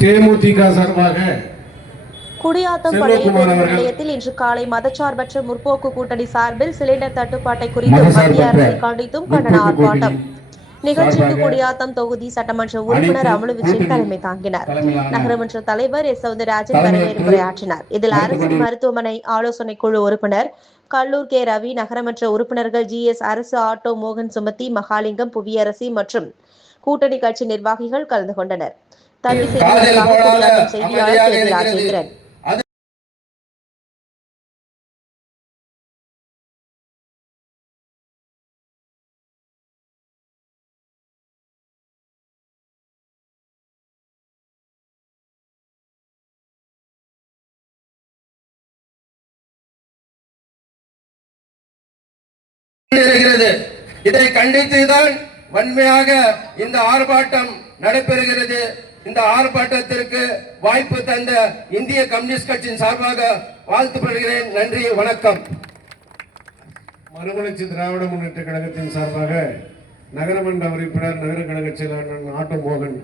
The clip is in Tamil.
தேமுதிக சார்பாக குடியாத்தம் பழைய நிலையத்தில் இன்று காலை மதச்சார்பற்ற முற்போக்கு கூட்டணி சார்பில் சிலிண்டர் தட்டுப்பாட்டை குறித்து மத்திய அரசை கண்டித்தும் கண்டன ஆர்ப்பாட்டம். நிகழ்ச்சிக்கு குடியாத்தம் தொகுதி சட்டமன்ற உறுப்பினர் அமுலு விஜயன் தலைமை தாங்கினார். நகரமன்ற தலைவர் எஸ் சவுந்தரராஜன் வரவேற்பு உரையாற்றினார். இதில் அரசு மருத்துவமனை ஆலோசனை குழு உறுப்பினர் கல்லூர் கே ரவி, நகரமன்ற உறுப்பினர்கள் GS அரசு ஆட்டோ மோகன் சுமதி, மகாலிங்கம், புவியரசி மற்றும் கூட்டணி கட்சி நிர்வாகிகள் கலந்து கொண்டனர். தந்தி செய்திகளுக்காக குடியாத்தம் செய்தியாளர் கே ராஜேந்திரன். இதை கண்டித்துதான் வன்மையாக இந்த ஆர்ப்பாட்டம் நடைபெறுகிறது. இந்த ஆர்ப்பாட்டத்திற்கு வாய்ப்பு தந்த இந்திய கம்யூனிஸ்ட் கட்சியின் சார்பாக வாழ்த்துப்படுகிறேன். நன்றி, வணக்கம். மறுமலர்ச்சி திராவிட முன்னேற்ற கழகத்தின் சார்பாக நகரமன்ற உறுப்பினர் நகர கழக செயலாளர் ஆட்டோ மோகன்